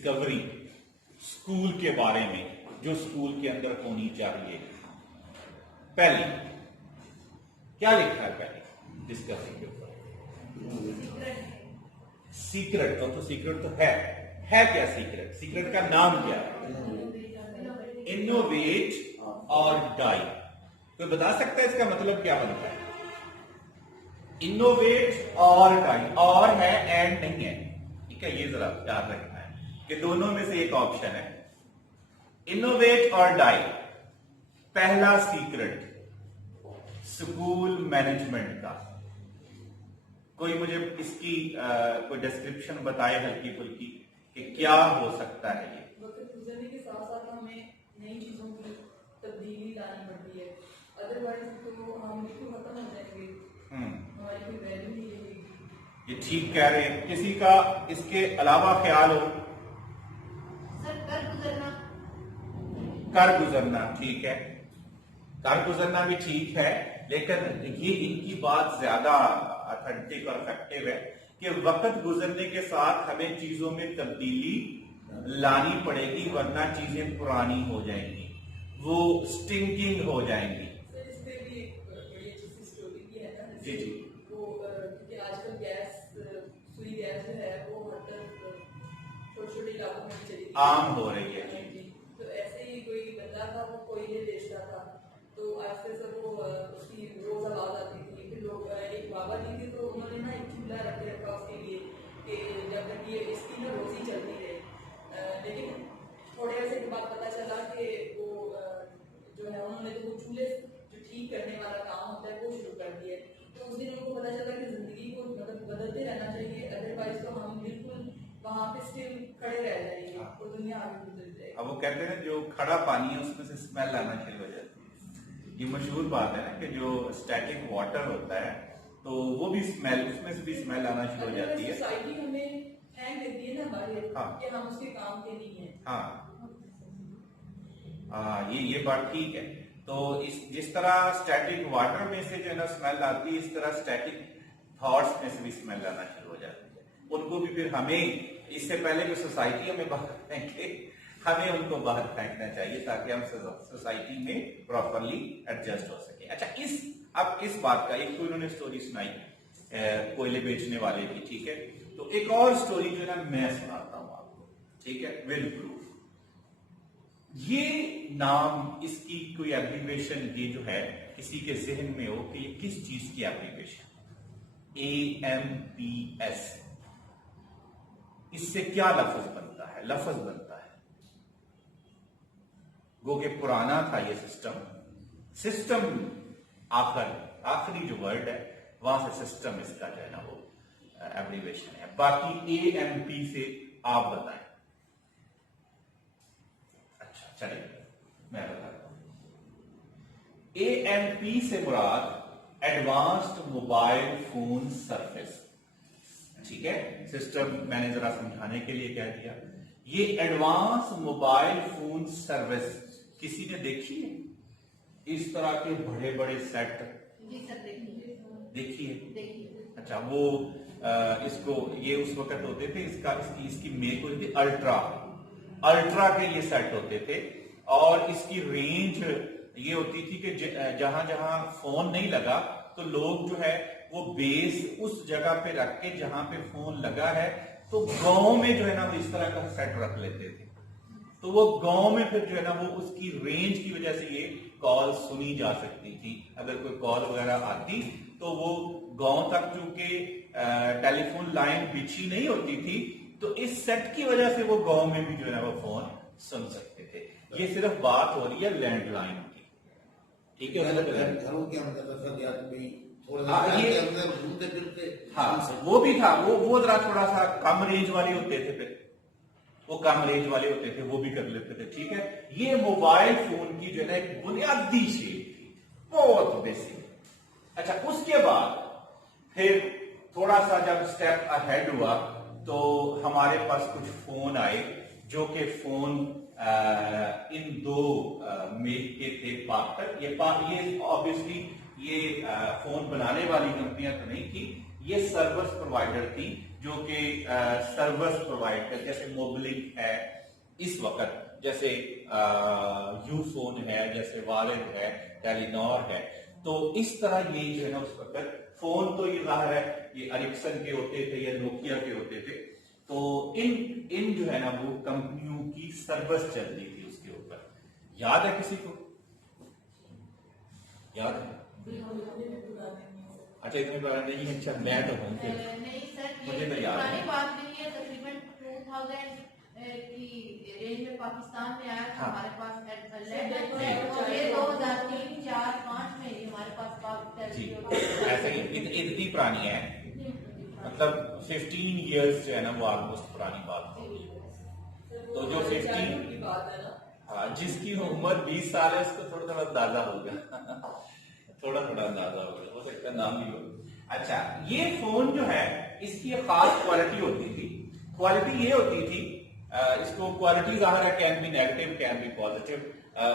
Discovery school के बारे में जो स्कूल के अंदर होनी चाहिए। पहली क्या लिखा है पहले डिस्कवरी के ऊपर? सीक्रेट। तो सीक्रेट तो है क्या सीक्रेट? सीक्रेट का नाम क्या है? इनोवेट और डाई। कोई बता सकता है इसका मतलब क्या बनता है? इनोवेट और डाई, और है एंड नहीं है, ठीक है, ये जरा याद रखना है कि दोनों में से एक ऑप्शन है। इनोवेट और डाई, पहला सीक्रेट स्कूल मैनेजमेंट का। कोई मुझे इसकी कोई डिस्क्रिप्शन बताए हल्की फुल्की कि क्या हो सकता है ये? वक्त गुजरने के साथ साथ हमें नई चीजों की तब्दीली लानी पड़ती है, अदरवाइज तो हम बिल्कुल खत्म हो जाएंगे, हमारी कोई वैल्यू नहीं रहेगी। ये ठीक कह रहे हैं। किसी का इसके अलावा ख्याल हो? सर कर गुजरना। कर गुजरना ठीक है, कर गुजरना भी ठीक है, लेकिन ये इनकी बात ज्यादा ऑथेंटिक और इफेक्टिव है कि वक्त गुजरने के साथ हमें चीजों में तब्दीली लानी पड़ेगी, वरना चीजें पुरानी हो जाएंगी, वो स्टिंकिंग हो जाएंगी। सर इस पे भी एक बड़ी अच्छी सी स्टोरी भी है ना। जी जी। वो क्योंकि आजकल गैस, सुई गैस जो है वो हर तरफ छोटे छोटे इलाकों में चली आम हो रही है। जी। तो ऐसे ही कोई बंदा था, वो कोयले बेचता था, तो आस्ते से वो उसकी रोज आवाज आती थी। फिर लोग एक बाबा जी थे, तो उन्होंने ना एक चूल्हा रख के रखा उसके लिए कि जब तक ये इसकी ना रोजी चलती रहे। लेकिन थोड़े अर्से के बाद पता चला कि वो जो है उन्होंने तो वो चूल्हे जो ठीक करने वाला काम होता है वो शुरू कर दिया। तो उस दिन उनको पता चला कि जिंदगी को मतलब बदलते रहना चाहिए, अदरवाइज तो हम बिल्कुल वहां पे स्टिल खड़े रह जाएंगे और दुनिया आगे गुजर जाएगी। अब वो कहते हैं जो खड़ा पानी है उसमें से स्मेल आना शुरू हो जाती है। ये मशहूर बात है ना कि जो स्टैटिक वाटर होता है तो वो भी स्मेल, उसमें से भी स्मेल आना शुरू हो जाती है। सोसाइटी हमें फेंक देती है ना हमारे, हाँ। कि हम उसके काम के नहीं है। हाँ, ये बात ठीक है। तो जिस तरह स्टैटिक वाटर में से जो है ना स्मेल आती है, इस तरह स्टैटिक थॉट्स में से भी स्मेल आना शुरू हो जाती है। उनको भी फिर हमें इससे पहले जो सोसाइटी हमें बाहर फेंके, हमें उनको बाहर फेंकना चाहिए ताकि हम सोसाइटी में प्रॉपरली एडजस्ट हो सके। अच्छा, अब इस बात का एक तो इन्होंने स्टोरी सुनाई कोयले बेचने वाले की, ठीक है। तो एक और स्टोरी जो है ना मैं सुनाता हूं आपको, ठीक है, विल प्रूफ। ये नाम, इसकी कोई एब्रीवेशन ये जो है किसी के जहन में हो कि ये किस चीज की एब्रीवेशन? AMPS। इससे क्या लफ्ज बनता है? लफ्ज बनता है, गो के पुराना था ये सिस्टम आखिरी जो वर्ड है वहां से सिस्टम इसका जो है ना वो एब्रीवेशन है। बाकी AMP से आप बताएं। अच्छा चलिए मैं बताता हूं। AMP से मुराद एडवांस्ड मोबाइल फोन सर्विस, ठीक है। सिस्टम मैंने जरा समझाने के लिए कह दिया। ये एडवांस मोबाइल फोन सर्विस किसी ने देखी है? इस तरह के बड़े बड़े सेट? जी सर देखिए। अच्छा, वो इसको ये उस वक्त होते थे, इसकी मेक होती थी अल्ट्रा के ये सेट होते थे, और इसकी रेंज ये होती थी कि जहां जहां फोन नहीं लगा तो लोग जो है वो बेस उस जगह पे रख के जहां पे फोन लगा है, तो गांव में जो है ना वो इस तरह का सेट रख लेते थे। तो वो गांव में फिर जो है ना वो उसकी रेंज की वजह से ये कॉल सुनी जा सकती थी। अगर कोई कॉल वगैरह आती तो वो गांव तक, चूंकि टेलीफोन लाइन बिछी नहीं होती थी, तो इस सेट की वजह से वो गांव में भी जो है ना वो फोन सुन सकते थे। ये सिर्फ बात हो रही है लैंडलाइन की, ठीक है। घरों के अंदर हाँ, वो भी था, वो जरा थोड़ा सा कम रेंज वाले होते थे, फिर वो कम रेंज वाले होते थे, वो भी कर लेते थे, ठीक है। ये मोबाइल फोन की जो है ना एक बुनियादी शेप थी, बहुत बेसिक। अच्छा, उसके बाद फिर थोड़ा सा जब स्टेप अहेड हुआ तो हमारे पास कुछ फोन आए, जो कि फोन इन दो मेक के थे, पाकर। ये ऑब्वियसली ये फोन बनाने वाली कंपनियां तो नहीं थी, ये सर्विस प्रोवाइडर थी जो कि सर्विस प्रोवाइड कर, जैसे मोबिलिंक है इस वक्त, जैसे यूफोन है, जैसे वारिद है, टेलीनॉर है। तो इस तरह ये जो है ना उस वक्त फोन तो ये जाहिर है ये एरिक्सन के होते थे या नोकिया के होते थे। तो इन जो है ना वो कंपनियों की सर्विस चल रही थी उसके ऊपर। याद है किसी को? याद है? अच्छा इतने पुराने नहीं है। अच्छा मैं तो हूँ फिर। नहीं सर, मुझे ये तो याद पुरानी है। बात नहीं है। तकरीबन 2000 की रेंज में पाकिस्तान में आया था हाँ। हमारे पास जी। और ये 2003, 4, 5 में ही हमारे पास जी ऐसे ही इतनी पुरानी है, मतलब 15 इयर्स जो है ना वो ऑलमोस्ट पुरानी बात होगी। तो जो 15 की बात है ना, हाँ, जिसकी उम्र 20 साल है उसको थोड़ा थोड़ा अंदाजा होगा थोड़ा थोड़ा अंदाजा होगा, हो सकता है नाम भी हो। अच्छा ये फोन जो है इसकी एक खास क्वालिटी होती थी। क्वालिटी ये होती थी, इसको क्वालिटी जाहिर है can be negative can be positive.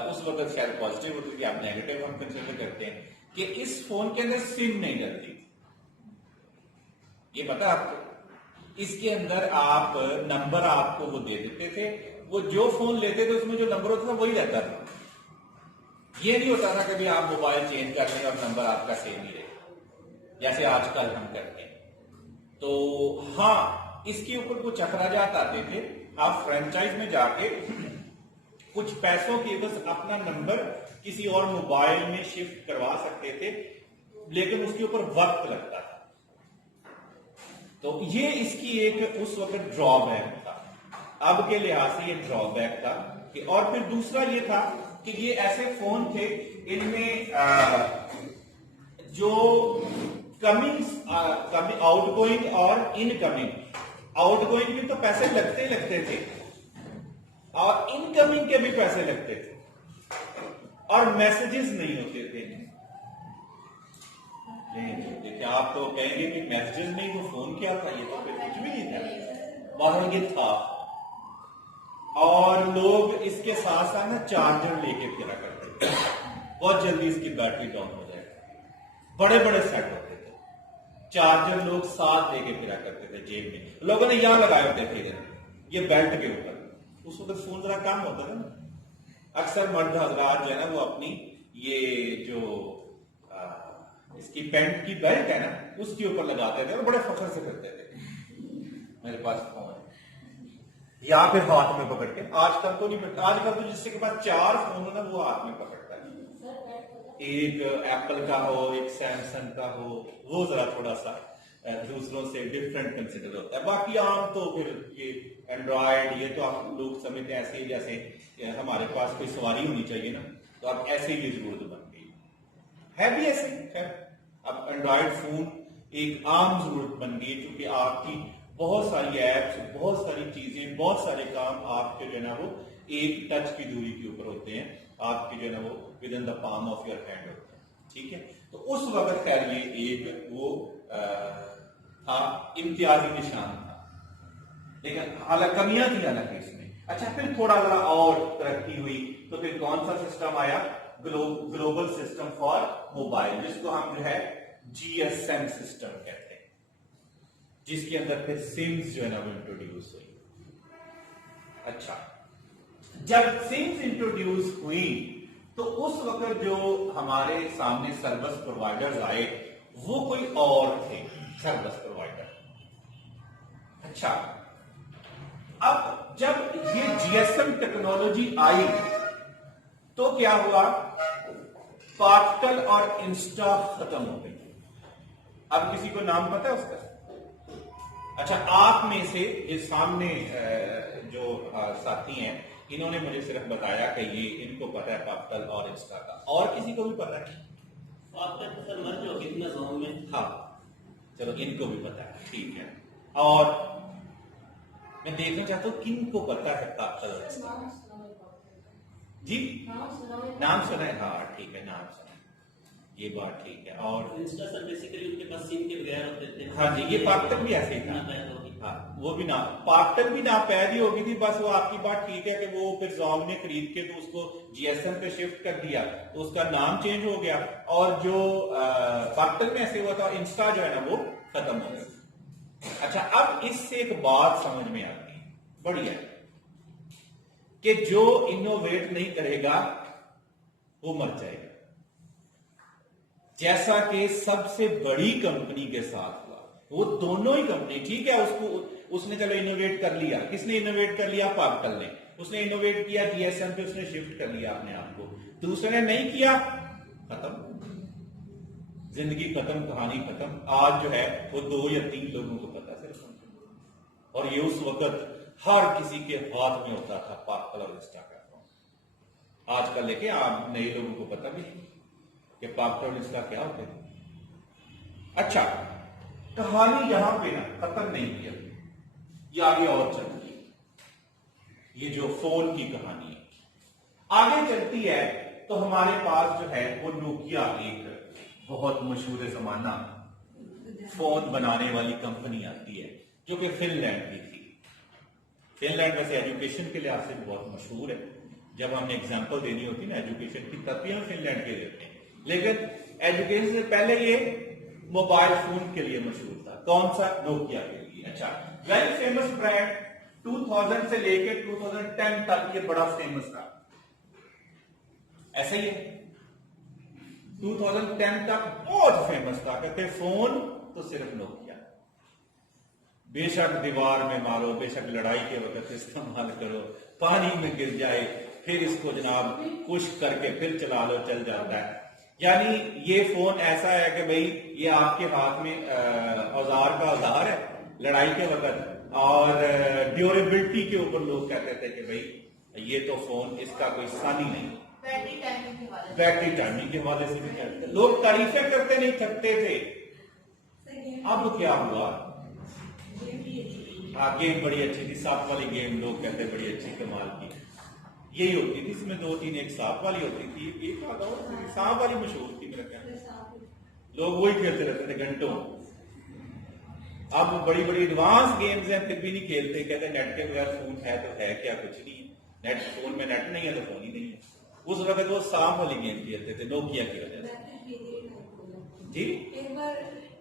उस वक्त शायद पॉजिटिव होती थी, आप नेगेटिव हम कंसिडर करते हैं कि इस फोन के अंदर सिम नहीं डलती। ये पता आपको? इसके अंदर आप नंबर आपको वो दे देते थे, वो जो फोन लेते थे उसमें जो नंबर होता था वही रहता था। ये नहीं होता था कभी आप मोबाइल चेंज कर लें और नंबर आपका सेम ही रहे जैसे आजकल हम करते हैं। तो हाँ, इसके ऊपर कुछ अखराजात आते थे। आप फ्रेंचाइज में जाके कुछ पैसों के बस अपना नंबर किसी और मोबाइल में शिफ्ट करवा सकते थे, लेकिन उसके ऊपर वक्त लगता था। तो ये इसकी एक उस वक्त ड्रॉबैक था। अब के लिहाज से ये ड्रॉबैक था कि, और फिर दूसरा ये था कि ये ऐसे फोन थे इनमें जो कमिंग आउटगोइंग और इनकमिंग, आउटगोइंग भी तो पैसे लगते थे और इनकमिंग के भी पैसे लगते थे, और मैसेजेस नहीं होते थे। देखिए आप तो कहेंगे कि मैसेजेस नहीं, वो फोन क्या था? ये तो फिर कुछ भी नहीं था, वहां ये था। और लोग इसके साथ साथ ना चार्जर लेके फिरा करते थे, बहुत जल्दी इसकी बैटरी डाउन हो जाएगी। बड़े बड़े सेट होते थे, चार्जर लोग साथ लेके फिरा करते थे जेब में। लोगों ने यहां लगाए होते थे ये बेल्ट के ऊपर। उस वक्त फोन जरा कम होता था ना। अक्सर मर्द हजरात जो है ना वो अपनी ये जो इसकी पैंट की बेल्ट है ना उसके ऊपर लगाते थे और बड़े फख्र से करते थे मेरे पास फोन है, या फिर हाथ में पकड़ के। आजकल तो नहीं पकड़ता, आजकल तो जिसके पास 4 फोन हो ना वो हाथ में पकड़ता है। एक एप्पल का हो, एक सैमसंग का हो, वो जरा थोड़ा सा दूसरों से डिफरेंट कंसिडर होता है। बाकी आम तो फिर ये एंड्रॉयड, ये तो आप लोग समझते हैं ऐसे ही जैसे हमारे पास कोई सवारी होनी चाहिए ना, तो आप ऐसे ही जरूरत बन गई है भी ऐसे। खैर अब एंड्रॉयड फोन एक आम जरूरत बन गई, क्योंकि आपकी बहुत सारी एप्स, बहुत सारी चीजें, बहुत सारे काम आपके जो है ना वो एक टच की दूरी के ऊपर होते हैं, आपके जो है ना वो with in the palm of your hand होते हैं। ठीक है, तो उस वक्त खैर ये एक वो था, इम्तियाजी निशान था, लेकिन हालांकि कमियां थी हालांकि इसमें। अच्छा फिर थोड़ा जरा और तरक्की हुई, तो फिर कौन सा सिस्टम आया? ग्लोबल सिस्टम फॉर मोबाइल, जिसको हम जो है GSM सिस्टम कहते हैं, जिसके अंदर फिर सिम्स जो है ना वो इंट्रोड्यूस हुई। अच्छा जब सिम्स इंट्रोड्यूस हुई तो उस वक्त जो हमारे सामने सर्विस प्रोवाइडर्स आए वो कोई और थे सर्विस प्रोवाइडर। अच्छा अब जब ये GSM टेक्नोलॉजी आई तो क्या हुआ? पार्टल और इंस्टा खत्म हो गई। अब किसी को नाम पता है उसका? अच्छा आप में से ये सामने जो साथी हैं इन्होंने मुझे सिर्फ बताया कि ये इनको पता है पार्टल और इंस्टा का, और किसी को भी पता है? पार्टल तो सर मर जाओ कितना गाँव में। हाँ चलो इनको भी पता है, ठीक है। और मैं देखना चाहता हूं किन को पता है पार्टल और इंस्टा जी? नाम सुना है, हाँ ठीक है, नाम सुना है, ये बात ठीक है। और इंस्टा सर बेसिकली उनके पास सिम के बगैर होते थे। हाँ जी, ये पार्टल भी ऐसे ही था। हाँ वो भी ना पार्टल भी ना पैदी हो गई थी। बस वो आपकी बात ठीक है कि वो फिर जॉब ने खरीद के तो उसको GSM पे शिफ्ट कर दिया, तो उसका नाम चेंज हो गया, और जो पार्टल में ऐसे हुआ था इंस्टा जो है ना वो खत्म हो गया। अच्छा, अब इससे एक बात समझ में आती है, बढ़िया, कि जो इनोवेट नहीं करेगा वो मर जाएगा। जैसा कि सबसे बड़ी कंपनी के साथ हुआ, वो दोनों ही कंपनी, ठीक है, उसने चलो इनोवेट कर लिया। किसने इनोवेट कर लिया? पार्कल ने। उसने इनोवेट किया, जीएसएम पे उसने शिफ्ट कर लिया अपने आप को। दूसरे ने नहीं किया, खत्म, जिंदगी खत्म, कहानी खत्म। आज जो है वो 2 या 3 लोगों को पता सिर्फ, और ये उस वक्त हर किसी के हाथ में होता था पार्कल और इंस्टाग्राम। आजकल लेके आप नए लोगों को पता भी कि पार्कल और इंस्टा क्या होते हैं। अच्छा, कहानी यहां पे ना खत्म नहीं किया, ये आगे और चलती है। ये जो फोन की कहानी है आगे चलती है, तो हमारे पास जो है वो नोकिया, एक बहुत मशहूर जमाना फोन बनाने वाली कंपनी आती है, जो कि फिनलैंड की थी। फिनलैंड वैसे एजुकेशन के लिहाज से बहुत मशहूर है। जब हमें एग्जांपल देनी होती है ना एजुकेशन की, तब भी हम फिनलैंड के देते हैं, लेकिन एजुकेशन से पहले ये मोबाइल फोन के लिए मशहूर था। कौन सा? नोकिया के लिए। अच्छा, वेरी फेमस ब्रांड, 2000 से लेकर 2010 तक ये बड़ा फेमस था। ऐसा ही है, 2010 तक बहुत फेमस था। कहते फोन तो सिर्फ नोकिया, बेशक दीवार में मारो, बेशक लड़ाई के वक्त इस्तेमाल करो, पानी में गिर जाए, फिर इसको जनाब पुश करके फिर चला लो, चल जाता है। यानी ये फोन ऐसा है कि भाई ये आपके हाथ में औजार का औजार है लड़ाई के वक्त। और ड्यूरेबिलिटी के ऊपर लोग कहते थे कि भाई ये तो फोन, इसका कोई सानी नहीं। बैटरी टाइमिंग के हवाले से भी कहते थे लोग, तारीफें करते नहीं थकते थे। अब क्या हुआ? गेम बड़ी अच्छी थी, सांप वाली गेम लोग कहते बड़ी अच्छी, कमाल की यही होती थी। इसमें 2-3 एक सांप वाली होती थी, एक आता सांप वाली मशहूर थी मेरा ख्याल, लोग वही खेलते रहते थे घंटों। अब बड़ी बड़ी एडवांस गेम्स हैं, फिर भी नहीं खेलते, कहते नेट के बगैर फोन है तो है क्या? कुछ नहीं। नेट, फोन में नेट नहीं है तो फोन ही नहीं है। उस वक्त वो सांप वाली गेम खेलते थे नोकिया की वजह से। जी, एक बार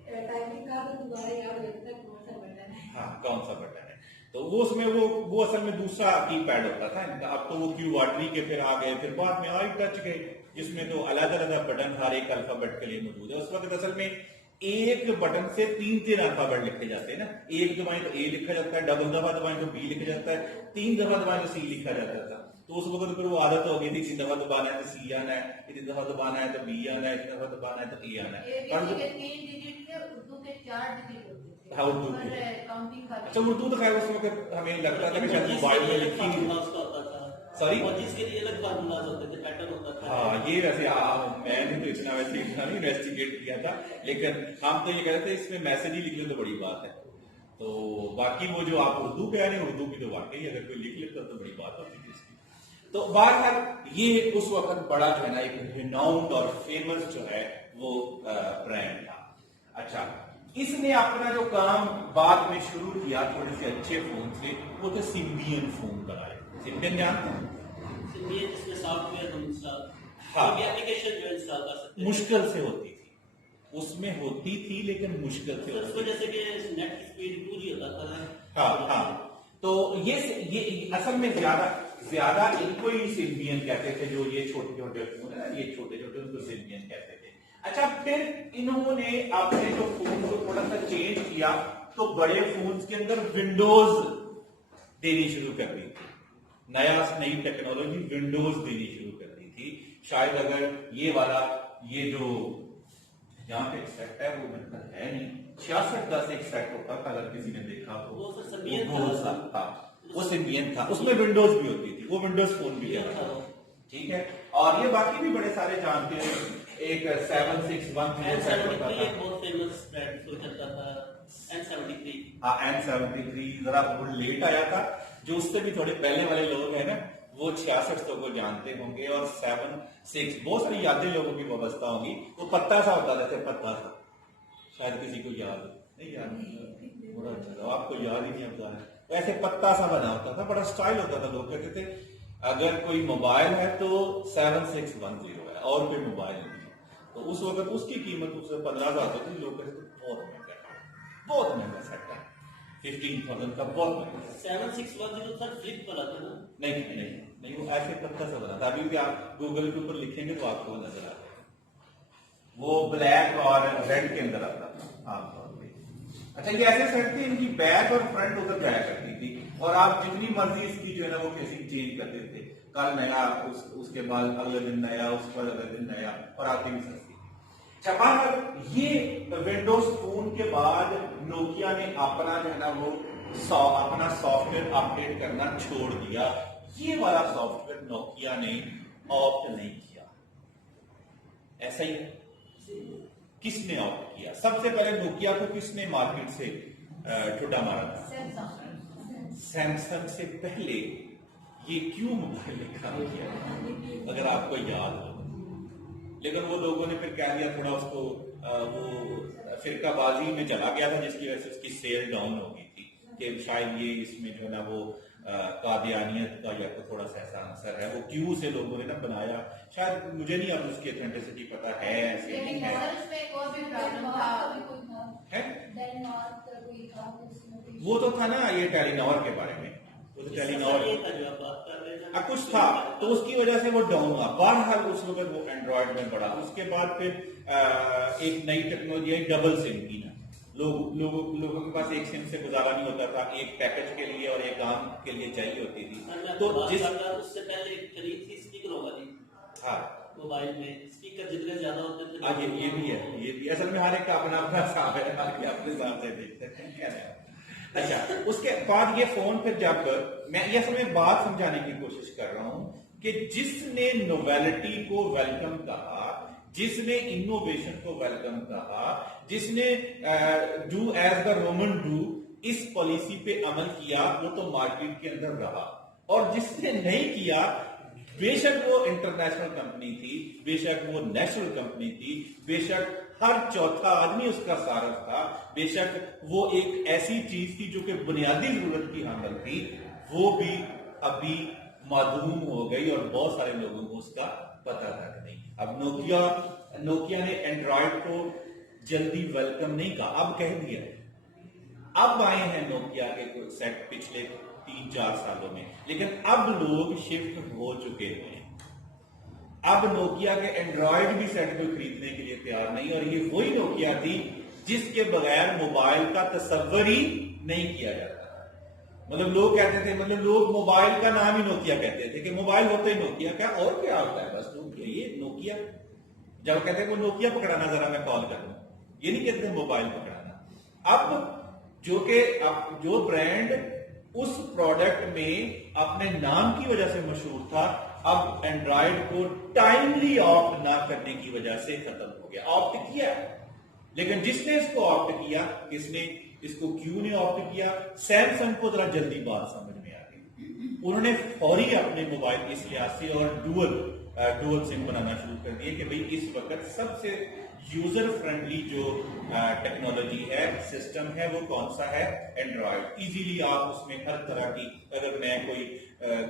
टाइपिंग का तो दोबारा याद रहता है कौन सा बटन है। हाँ, कौन सा बटन है, तो वो उसमें वो असल में दूसरा कीपैड होता था इनका। अब तो वो क्यू के फिर आ गए, फिर बाद में आई टच गए, जिसमें तो अलग अलग बटन हर एक अल्फाबेट के लिए मौजूद है। उस वक्त असल में एक बटन से 3-3 अल्फाबेट लिखे जाते हैं ना। एक दबाएं तो ए लिखा जाता है, डबल दफा दबाएं तो बी लिखा जाता है, 3 दफा दबाएं तो सी लिखा जाता था। तो उस वक्त फिर वो आदत हो गई थी, 3 दफा दबाना है तो सी आना है, 3 दफा दबाना है तो बी आना है, 3 दफा दबाना है तो ए आना है। उर्दू के 4 डिजिट होते थे। हाँ, उर्दू के। काउंटिंग का। अच्छा, उर्दू तो खैर उस वक्त हमें लगता था कि शायद मोबाइल में लिखी हुई। सॉरी, जिसके लिए अलग फार्मूलाज होते थे, पैटर्न होता था। हाँ, ये वैसे मैंने तो इतना वैसे इन्वेस्टिगेट किया था, लेकिन हम तो ये कह रहे थे इसमें मैसेज ही लिख लो तो बड़ी बात है। तो बाकी वो जो आप उर्दू कह रहे हैं, उर्दू की तो वाकई अगर कोई लिख लेता तो बड़ी बात होती थी इसकी। तो बहरहाल ये उस वक्त बड़ा जो है ना एक रिनाउंड और फेमस जो है वो ब्रांड था। अच्छा, इसने अपना जो काम बाद में शुरू किया थोड़े से अच्छे फोन से, वो थे सिम्बियन फोन बनाए। सिम्बियन जानते हैं? सिम्बियन जिसमें सॉफ्टवेयर हम इंस्टॉल, हाँ, एप्लीकेशन जो इंस्टॉल कर सकते हैं, मुश्किल से होती थी, उसमें होती थी लेकिन मुश्किल से उसको होती थी। जैसे कि नेट की स्पीड पूरी होता था। हाँ हाँ, तो ये असल में ज्यादा इनको ही सिम्बियन कहते थे, जो ये छोटे छोटे फोन है ना, ये छोटे छोटे उनको सिम्बियन कहते थे। अच्छा, फिर इन्होंने अपने जो फोन को थोड़ा सा चेंज किया, तो बड़े फोन के अंदर विंडोज देनी शुरू कर दी थी। नई टेक्नोलॉजी विंडोज देनी शुरू कर दी थी। शायद अगर ये वाला, ये जो यहाँ पे सेट है वो मतलब है नहीं, 6610 एक सेट होता था, अगर किसी ने देखा तो वो फिर सिम्बियन था, वो सिम्बियन था, उसमें विंडोज भी होती थी, वो विंडोज फोन भी था। ठीक है, और ये बाकी भी बड़े सारे जानते हैं। एक 761 सेट होता था, बहुत फेमस ब्रांड तो चलता था, N73। हाँ, N73 जरा बहुत लेट आया था। जो उससे भी थोड़े पहले वाले लोग हैं ना, वो 6600 को जानते होंगे, और 76 बहुत सारी यादें लोगों की वाबस्ता होंगी। वो पत्ता सा होता था, पत्ता सा, शायद किसी को याद नहीं, याद बड़ा अच्छा था, आपको याद ही नहीं होता है। वैसे पत्ता सा बना होता था, बड़ा स्टाइल होता था। लोग कहते थे अगर कोई मोबाइल है तो 7610 है, और कोई मोबाइल नहीं है। तो उस वक्त उसकी कीमत उससे 15,000 होती थी। लोग कहते थे बहुत महंगा सेट है। 15,000 का बहुत महंगा। 7610 सर फ्लिप वाला था ना? नहीं नहीं नहीं, वो ऐसे पत्थर सा बना था। अभी भी आप गूगल के ऊपर लिखेंगे तो आपको नजर आ जाएगा। वो ब्लैक और रेड के अंदर आता था आमतौर पे। अच्छा, ये ऐसे सेट थी, इनकी बैक और फ्रंट उधर जाया करती थी और आप जितनी मर्जी इसकी जो है ना वो केसिंग चेंज करते थे। कल नया, उसके बाद अगले दिन नया, उसके बाद अगले दिन नया, और आती भी सस्ती थी। चमार ये विंडोज फोन के बाद नोकिया ने अपना जो है ना वो अपना सॉफ्टवेयर अपडेट करना छोड़ दिया। ये वाला सॉफ्टवेयर नोकिया ने ऑप्ट नहीं किया। ऐसा ही है। किसने ऑप्ट किया? सबसे पहले नोकिया को किसने मार्केट से ठुड्डा मारा था? सैमसंग से पहले ये क्यों मोबाइल ने काम किया, अगर आपको याद हो। लेकिन वो लोगों ने फिर कह दिया, थोड़ा उसको वो फिरकाबाजी में चला गया था, जिसकी वजह से उसकी सेल डाउन हो गई थी कि शायद ये इसमें जो है ना वो कादियानियत का या तो थोड़ा सा ऐसा आंसर है। वो क्यों से लोगों ने ना बनाया, शायद मुझे नहीं अब उसकी ऑथेंटिसिटी पता है ऐसे नहीं है। वो तो था ना ये टेलीनॉर के बारे में, वो तो टेलीनॉर ये था जो आप बात कर रहे थे। कुछ था, तो उसकी वजह से वो डाउन हुआ। बहरहाल उस वक्त वो एंड्रॉयड में बढ़ा। उसके बाद फिर एक नई टेक्नोलॉजी आई डबल सिम की ना। लोगों के पास एक सिम से गुजारा नहीं होता था, एक पैकेज के लिए और एक काम के लिए चाहिए होती थी। तो जिस उससे पहले खरीद थी स्पीकरों वाली, हाँ मोबाइल में स्पीकर जितने ज्यादा होते थे। आज ये भी है, ये भी असल में हर एक का अपना अपना हिसाब है, अपने हिसाब से देखते हैं क्या है। अच्छा, उसके बाद ये फोन फिर जब मैं ये असल में बात समझाने की कोशिश कर रहा हूं कि जिसने नोवेलिटी को वेलकम कहा, जिसने इनोवेशन को वेलकम कहा, जिसने do as the Roman do इस पॉलिसी पे अमल किया, वो तो मार्केट के अंदर रहा। और जिसने नहीं किया, बेशक वो इंटरनेशनल कंपनी थी, बेशक वो नेशनल कंपनी थी, बेशक हर चौथा आदमी उसका सारथ था, बेशक वो एक ऐसी चीज थी जो कि बुनियादी जरूरत की हामिल थी, वो भी अभी माधूम हो गई और बहुत सारे लोगों को उसका पता तक नहीं। अब नोकिया ने एंड्रॉयड को जल्दी वेलकम नहीं कहा, अब कह दिया। अब आए हैं नोकिया के कुछ सेट पिछले 3-4 सालों में, लेकिन अब लोग शिफ्ट हो चुके हैं। अब नोकिया के एंड्रॉयड भी सेट को खरीदने के लिए तैयार नहीं, और ये वही नोकिया थी जिसके बगैर मोबाइल का तस्वर ही नहीं किया जाता। मतलब लोग कहते थे, मतलब लोग मोबाइल का नाम ही नोकिया कहते थे कि मोबाइल होता ही नोकिया, क्या और क्या होता है, बस नोकिया, ये नोकिया। जब कहते हैं वो नोकिया पकड़ाना, जरा मैं कॉल कर लूं, ये नहीं कहते मोबाइल पकड़ाना। अब जो ब्रांड उस प्रोडक्ट में अपने नाम की वजह से मशहूर था, अब एंड्रॉयड को टाइमली ऑप्ट ना करने की वजह से खत्म हो गया। ऑप्ट किया, लेकिन जिसने इसको ऑप्ट किया, किसने इसको क्यों ने ऑप्ट किया? सैमसंग को जरा जल्दी बात समझ में आ गई। उन्होंने फौरी अपने मोबाइल इस लिहाज से और डुअल सिम बनाना शुरू कर दिए कि भाई इस वक्त सबसे यूजर फ्रेंडली जो टेक्नोलॉजी है, सिस्टम है, वो कौन सा है? एंड्रॉयड। इजीली आप उसमें हर तरह की, अगर मैं कोई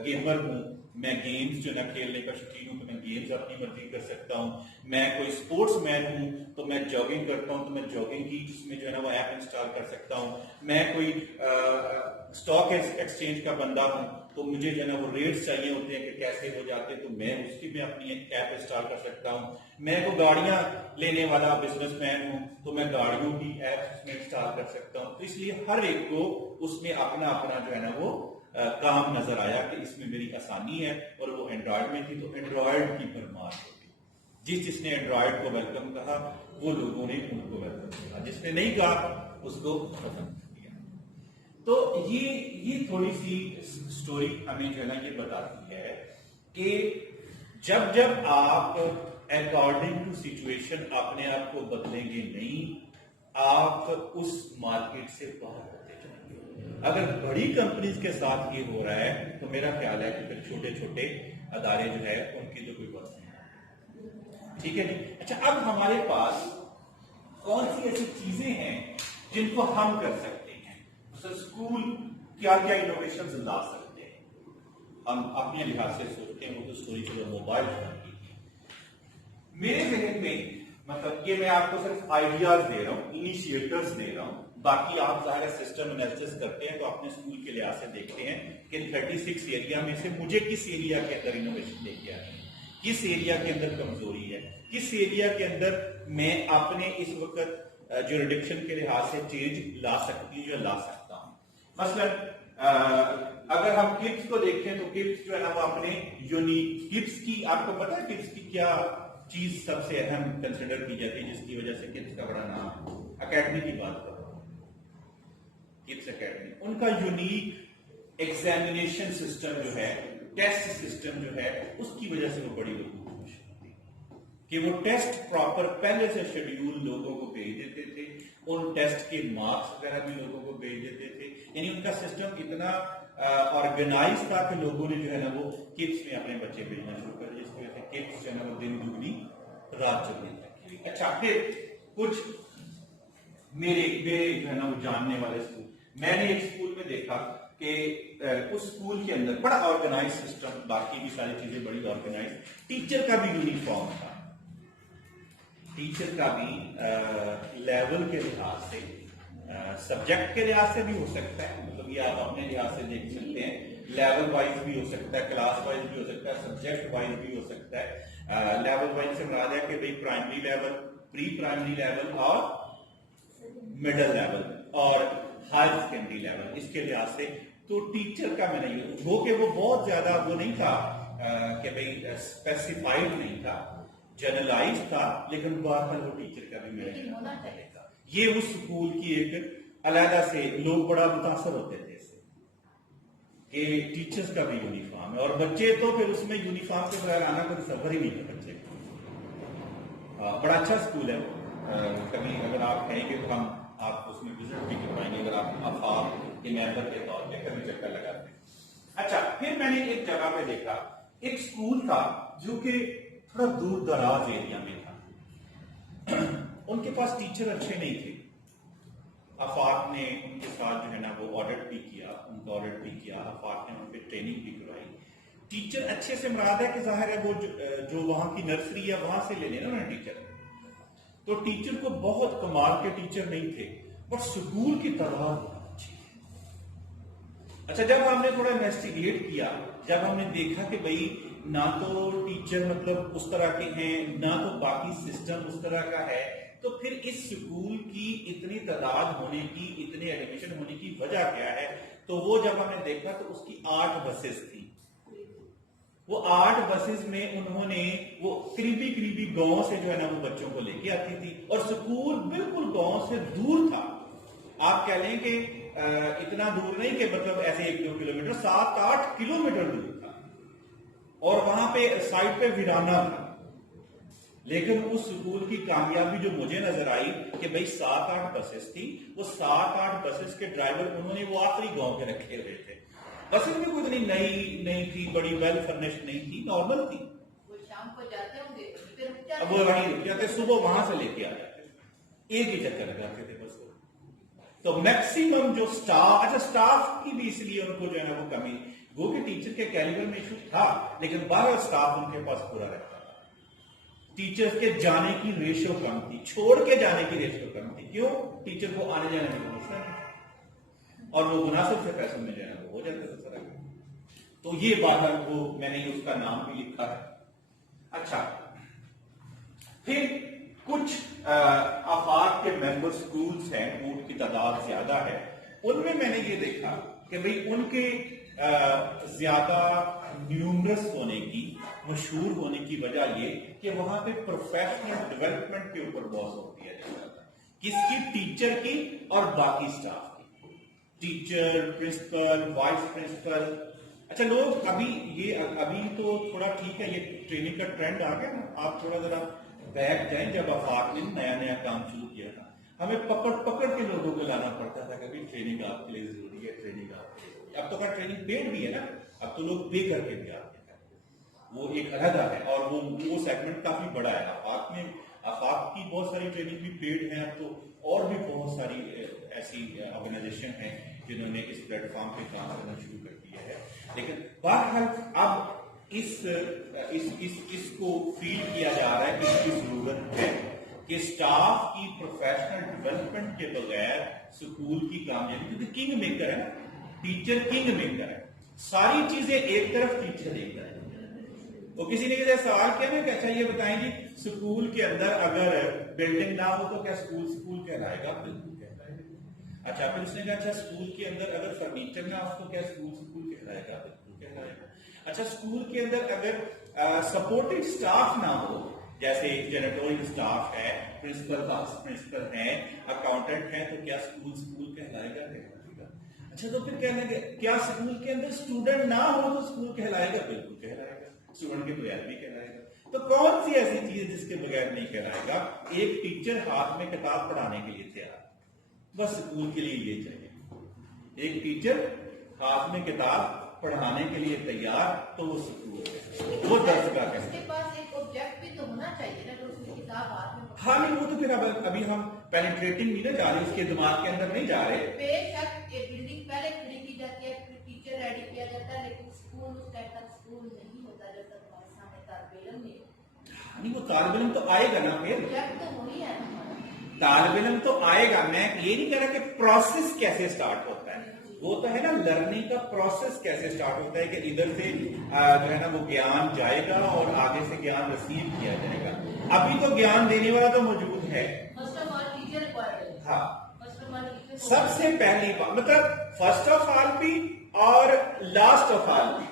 गेमर हूं, मैं गेम्स जो ना खेलने का शौकीन हूं, तो मैं गेम्स अपनी मर्जी कर सकता हूं। मैं कोई स्पोर्ट्स मैन हूं, तो मैं जॉगिंग करता हूं, तो मैं जॉगिंग की उसमें जो है ना वो ऐप इंस्टॉल कर सकता हूं। मैं कोई स्टॉक एक्सचेंज का बंदा हूं, तो मुझे जो है ना वो रेट्स चाहिए होते हैं कि कैसे हो जाते हैं, तो मैं उसकी में अपनी एक ऐप इंस्टॉल कर सकता हूं। मैं कोई गाड़ियां लेने वाला बिजनेसमैन हूं, तो मैं गाड़ियों की ऐप उसमें इंस्टॉल कर सकता हूं। तो इसलिए हर एक को उसमें अपना अपना जो है ना वो काम नजर आया कि इसमें मेरी आसानी है, और वो एंड्रॉयड में थी, तो एंड्रॉयड की भरमार होगी। जिसने एंड्रॉयड को वेलकम कहा, वो लोगों ने उनको वेलकम किया, जिसने नहीं कहा उसको खत्म कर दिया। तो ये थोड़ी सी स्टोरी हमें जो है ना ये बताती है कि जब आप अकॉर्डिंग टू सिचुएशन अपने आप को बदलेंगे नहीं, आप उस मार्केट से बाहर होते जाएंगे। अगर बड़ी कंपनीज के साथ ये हो रहा है, तो मेरा ख्याल है कि फिर छोटे छोटे अदारे जो है उनकी तो कोई बात नहीं। ठीक है जी। अच्छा, अब हमारे पास कौन सी ऐसी चीजें हैं जिनको हम कर सकते हैं? तो स्कूल क्या क्या इनोवेशन ला सकते हैं? हम अपने लिहाज से सोचते हैं, वो तो स्टोरी चलो मोबाइल फोन की। मेरे जहन में मतलब ये मैं आपको सिर्फ आइडियाज दे रहा हूँ, इनिशिएटर्स दे रहा हूँ, बाकी आप ज़ाहिर सिस्टम एनालिसिस करते हैं तो अपने स्कूल के लिहाज से देखते हैं कि 36 एरिया में से मुझे किस एरिया के अंदर इनोवेशन लेके आनी है, किस एरिया के अंदर कमजोरी है, किस एरिया के अंदर मैं अपने इस वक्त जुरिडिक्शन के लिहाज से चेंज ला सकती हूँ या ला सकता हूँ। मसलन अगर हम किप्स को देखें तो किप्स जो है ना वो अपने यूनिक किप्स की, आपको पता है किप्स की क्या चीज सबसे अहम कंसिडर की जाती है जिसकी वजह से किप्स का बड़ा नाम, एकेडमी की बात कर रहा हूं, किप्स एकेडमी, उनका यूनिक एग्जामिनेशन सिस्टम जो है, टेस्ट सिस्टम जो है, उसकी वजह से वो बड़ी लोगों को खुश होती है कि वो टेस्ट प्रॉपर पहले से शेड्यूल लोगों को भेज देते थे, उन टेस्ट के मार्क्स वगैरह भी लोगों को भेज देते थे, यानी उनका सिस्टम इतना ऑर्गेनाइज था कि लोगों ने जो है ना वो किप्स में अपने बच्चे भेजना शुरू कर दिए, जिसकी वजह से किप्स जो है ना वो दिन दुगनी रात चौगनी तक। अच्छा, फिर कुछ मेरे जो है ना वो जानने वाले स्कूल, मैंने एक स्कूल में देखा कि उस स्कूल के अंदर बड़ा ऑर्गेनाइज सिस्टम, बाकी भी सारी चीजें बड़ी ऑर्गेनाइज, टीचर का भी यूनिफॉर्म था, टीचर का भी लेवल के लिहाज से, सब्जेक्ट के लिहाज से भी हो सकता है, मतलब ये आप अपने लिहाज से देख सकते हैं, लेवल वाइज भी हो सकता है, क्लास वाइज भी हो सकता है, सब्जेक्ट वाइज भी हो सकता है। लेवल वाइज से मुराद है कि भाई primary level, pre primary level और मिडिल लेवल और हायर सेकेंडरी लेवल, इसके लिहाज से तो टीचर का मैंने वो कि वो बहुत ज्यादा वो नहीं था कि भाई स्पेसिफाइड नहीं था, जनरलाइज था, लेकिन बाहर वो टीचर का भी मैनेजमेंट होना चाहिए। ये उस स्कूल की एक अलहदा से, लोग बड़ा मुतासर होते थे इससे कि टीचर्स का भी यूनिफॉर्म है, और बच्चे तो फिर उसमें यूनिफॉर्म के बगैर आना कोई सफर ही नहीं है बच्चे को। बड़ा अच्छा स्कूल है, कभी अगर आप कहेंगे तो हम आपको उसमें विजिट भी करवाएंगे, अगर आप के मेंबर के तौर पे कभी चक्कर लगाते हैं। अच्छा, फिर मैंने एक जगह पे देखा, एक स्कूल था जो कि थोड़ा दूर दराज एरिया में था, उनके पास टीचर अच्छे नहीं थे। अफाक ने उनके साथ जो है ना वो ऑडिट भी किया, उनका ऑडिट भी किया, अफाक ने उनकी ट्रेनिंग भी करवाई। टीचर अच्छे से मुराद है कि जाहिर है वो जो वहां की नर्सरी है वहां से ले लेना ना टीचर, तो टीचर को बहुत कमाल के टीचर नहीं थे, पर स्कूल की तादाद अच्छी है। अच्छा, जब हमने थोड़ा इन्वेस्टिगेट किया, जब हमने देखा कि भाई ना तो टीचर मतलब उस तरह के हैं, ना तो बाकी सिस्टम उस तरह का है, तो फिर इस स्कूल की इतनी तादाद होने की, इतने एडमिशन होने की वजह क्या है? तो वो जब हमने देखा तो उसकी 8 बसेस थी। वो 8 बसेस में उन्होंने वो करीबी गांव से जो है ना वो बच्चों को लेके आती थी, और स्कूल बिल्कुल गांव से दूर था। आप कह लें कि इतना दूर नहीं कि मतलब ऐसे 1-2 किलोमीटर, 7-8 किलोमीटर दूर था, और वहां पे साइड पे वीराना था। लेकिन उस स्कूल की कामयाबी जो मुझे नजर आई कि भाई 7-8 बसेस थी, वो 7-8 बसेस के ड्राइवर उन्होंने वो आखिरी गांव के रखे हुए थे। बसेस भी कोई इतनी नई नहीं थी, बड़ी वेल फर्निश्ड नहीं थी, नॉर्मल थी। वो शाम को जाते होंगे, अब वो वहीं रुक जाते, सुबह वहां से लेके आ जाते, एक ही चक्कर लगाते थे बस। तो मैक्सिमम जो स्टाफ, अच्छा स्टाफ की भी इसलिए उनको जो है ना वो कमी, वो भी टीचर के कैलिबर में इशू था, लेकिन 12 स्टाफ उनके पास पूरा रहता था। टीचर्स के जाने की रेशियो कम थी, छोड़ के जाने की रेशियो कम थी। क्यों? टीचर को आने जाने में समस्या नहीं, और वो मुनासिब से पैसों में जाना हो जाते थे सर। तो ये बात है, वो मैंने उसका नाम भी लिखा है। अच्छा, फिर कुछ आफाक के मेंबर स्कूल्स हैं, उनकी तादाद ज्यादा है, उनमें मैंने ये देखा कि भाई उनके ज्यादा न्यूमरस होने की, मशहूर होने की वजह ये कि वहां पे प्रोफेशनल डेवलपमेंट के ऊपर बहुत होती है, किसकी? टीचर की और बाकी स्टाफ की। Teacher, principal, vice principal. अच्छा, लोग अभी तो थोड़ा ठीक है, ये ट्रेनिंग का ट्रेंड आ गया ना। आप थोड़ा जरा बैक जाएं, जब आफाक ने नया काम शुरू किया था, हमें पकड़ के लोगों को लाना पड़ता था कि ट्रेनिंग आपके लिए जरूरी है, ट्रेनिंग आपके लिए। अब तो खैर ट्रेनिंग पेड भी है ना, अब तो लोग पे करके भी आते हैं, वो एक अलग है, और वो सेगमेंट काफी बड़ा है। आफाक की बहुत सारी ट्रेनिंग भी पेड है, अब तो और भी बहुत सारी ऐसी ऑर्गेनाइजेशन है जिन्होंने इस प्लेटफॉर्म पे काम करना शुरू कर दिया है। लेकिन बहरहाल अब इसको फील किया जा रहा है कि इसकी जरूरत है, कि स्टाफ की प्रोफेशनल डेवलपमेंट के बगैर स्कूल की कामयाबी, क्योंकि किंग मेकर है ना, टीचर किंग मेकर है, सारी चीजें एक तरफ, टीचर एक तरफ। वो किसी ने किसी सवाल किया ना कि अच्छा ये बताएं जी, स्कूल के अंदर अगर बिल्डिंग ना हो तो क्या स्कूल स्कूल कहलाएगा? बिल्कुल कहलाएगा। अच्छा, फिर उसने कहा अच्छा स्कूल के अंदर अगर फर्नीचर ना हो तो क्या स्कूल स्कूल कहलाएगा? बिल्कुल कहलाएगा। अच्छा, स्कूल के अंदर अगर सपोर्टिव स्टाफ ना हो, जैसे जेनेटोरियल स्टाफ है, प्रिंसिपल है, अकाउंटेंट है, तो क्या स्कूल स्कूल कहलाएगा? कहलाएगा। अच्छा, तो फिर कहने लगे क्या स्कूल के अंदर स्टूडेंट ना हो तो स्कूल कहलाएगा? बिल्कुल कहलाएगा। स्टूडेंट के बगैर भी कहलाएगा। तो कौन सी ऐसी चीज जिसके बगैर नहीं कहलाएगा? एक टीचर हाथ में किताब पढ़ाने के लिए तैयार, बस स्कूल के लिए ये चाहिए। एक टीचर हाथ में किताब पढ़ाने के लिए तैयार, तो वो स्कूल है, वो दर्जगा है। उसके पास एक ऑब्जेक्ट भी तो होना चाहिए ना, तो उसकी किताब हाथ में। हाँ, नहीं वो तो फिर अभी हम पेनिट्रेटिंग नहीं ना जा रहे, उसके दिमाग के अंदर नहीं जा रहे। बेशक ये बिल्डिंग पहले खड़ी की जाती है, फिर टीचर रेडी किया जाता है, लेकिन स्कूल उस टाइम तक स्कूल नहीं होता जब तक हमारे सामने तालिब इल्म नहीं होता। नहीं, वो तालिब इल्म तो आएगा ना, फिर ऑब्जेक्ट तो होनी है ना हमारा। तालिब इल्म तो आएगा। मैं ये नहीं कह रहा कि प्रोसेस कैसे स्टार्ट होता है, वो तो है ना, लर्निंग का प्रोसेस कैसे स्टार्ट होता है कि इधर से जो है ना वो ज्ञान जाएगा और आगे से ज्ञान रिसीव किया जाएगा। अभी तो ज्ञान देने वाला तो मौजूद है। First of all teacher required है। हाँ, फर्स्ट ऑफ ऑल टीचर सबसे पहली बात, मतलब फर्स्ट ऑफ ऑल भी और लास्ट ऑफ ऑल भी।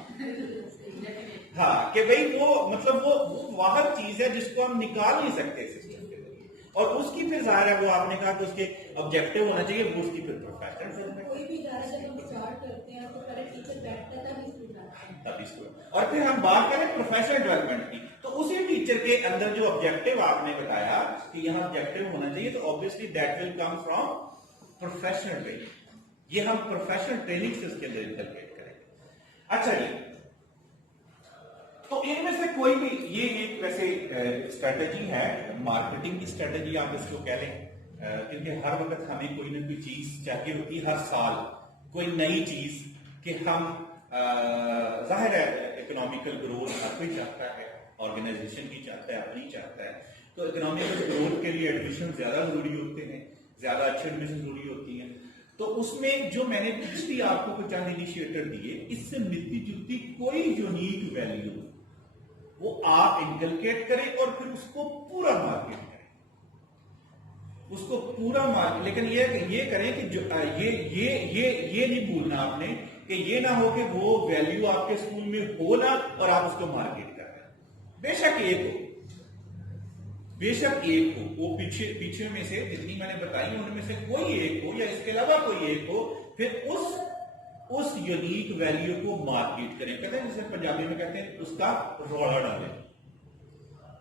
हाँ, कि भाई वो मतलब वो वाहद चीज है जिसको हम निकाल नहीं सकते सिस्टम के जरिए, और उसकी फिर जाहिर है वो आपने कहा कि उसके ऑब्जेक्टिव होना चाहिए, वो उसकी फिर प्रोफेशनल कोई भी इदारा जब हम स्टार्ट करते हैं तो पहले टीचर बैठता है तभी स्टूडेंट आता है। तभी स्कूल। और फिर हम बात करें प्रोफेशनल डेवलपमेंट की, तो उसी टीचर के अंदर जो ऑब्जेक्टिव आपने बताया कि यहाँ ऑब्जेक्टिव होना चाहिए, तो obviously that will come from professional training. ये हम प्रोफेशनल ट्रेनिंग से उसके अंदर इंटरप्रेट करेंगे। अच्छा जी, तो इनमें से कोई भी ये एक वैसे स्ट्रेटेजी है, मार्केटिंग की स्ट्रेटेजी आप इसको कह लें, क्योंकि हर वक्त हमें कोई ना कोई चीज चाहिए होती है, हर साल कोई नई चीज कि हम जाहिर है इकोनॉमिकल ग्रोथ हर कोई चाहता है, ऑर्गेनाइजेशन भी चाहता है, अपनी चाहता है, तो इकोनॉमिकल ग्रोथ के लिए एडमिशन ज्यादा जरूरी होते हैं, ज्यादा अच्छे एडमिशन जरूरी होती हैं। तो उसमें जो मैंने पिछली आपको कुछ चंद इनिशिएटर दिए, इससे मिलती जुलती कोई यूनिक वैल्यू वो आप इनकलकेट करें और फिर उसको पूरा मार्केट करें, उसको पूरा मार्केट। लेकिन ये करें कि जो ये नहीं भूलना आपने कि ये ना हो कि वो वैल्यू आपके स्कूल में हो ना और आप उसको मार्केट कर रहे हैं। बेशक एक हो, वो पीछे में से जितनी मैंने बताई उनमें से कोई एक हो या इसके अलावा कोई एक हो, फिर उस यूनिक वैल्यू को मार्केट करें। कहते हैं जैसे पंजाबी में कहते हैं उसका रौला डालें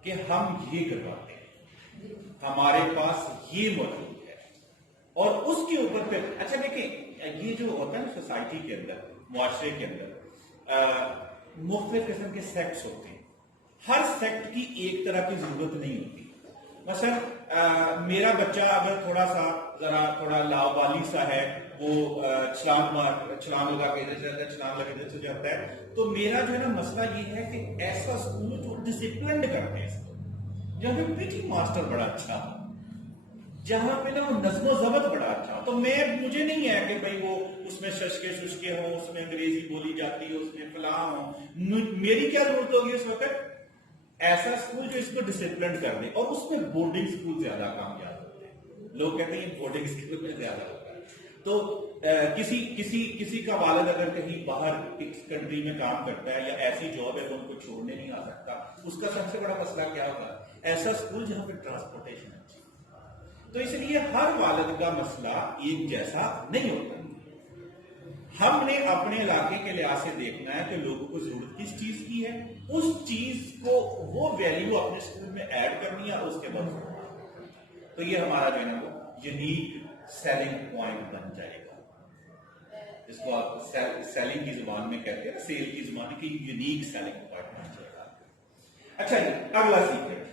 कि हम ये करवाते हैं, हमारे पास ये मौजूद है, और उसके ऊपर फिर अच्छा देखिए, ये जो होता है ना सोसाइटी के अंदर, मुआशरे के अंदर मुख्तलिफ किस्म के सेक्ट्स होते हैं, हर सेक्ट की एक तरह की जरूरत नहीं होती। मसलन मेरा बच्चा अगर थोड़ा लावाली सा है, वो छलांग लगा के इधर जाता है, छलांग लगा इधर से जाता है, तो मेरा जो है ना मसला ये है कि ऐसा स्कूल जो डिसिप्लिन करते हैं इसको, जहां पे पीटी मास्टर बड़ा अच्छा हो, जहां पे ना वो नज़्म ज़ब्त बड़ा अच्छा हो। तो मुझे नहीं है कि भाई वो उसमें शुष्के हो, उसमें अंग्रेजी बोली जाती हो, उसमें फलां हो। मेरी क्या जरूरत होगी उस वक्त? ऐसा स्कूल जो इसको डिसिप्लिन कर दे, और उसमें बोर्डिंग स्कूल ज्यादा कामयाब होते हैं। लोग कहते हैं बोर्डिंग स्कूल में ज्यादा होता है। तो किसी का वालिद अगर कहीं बाहर किस कंट्री में काम करता है या ऐसी जॉब है तो उनको छोड़ने नहीं आ सकता, उसका सबसे बड़ा मसला क्या होगा? ऐसा स्कूल जहां पे ट्रांसपोर्टेशन अच्छी। तो इसलिए हर वालिद का मसला एक जैसा नहीं होता। हमने अपने इलाके के लिहाज से देखना है कि लोगों को जरूरत किस चीज की है, उस चीज को वो वैल्यू अपने स्कूल में ऐड करनी है, उसके बाद तो ये हमारा जो है ना वो यूनिक सेलिंग पॉइंट बन जाएगा। इसको आप सेलिंग की जुबान में कहते हैं, सेल की जुबान की यूनिक सेलिंग पॉइंट बन जाएगा। अच्छा जी, अगला सीक्रेट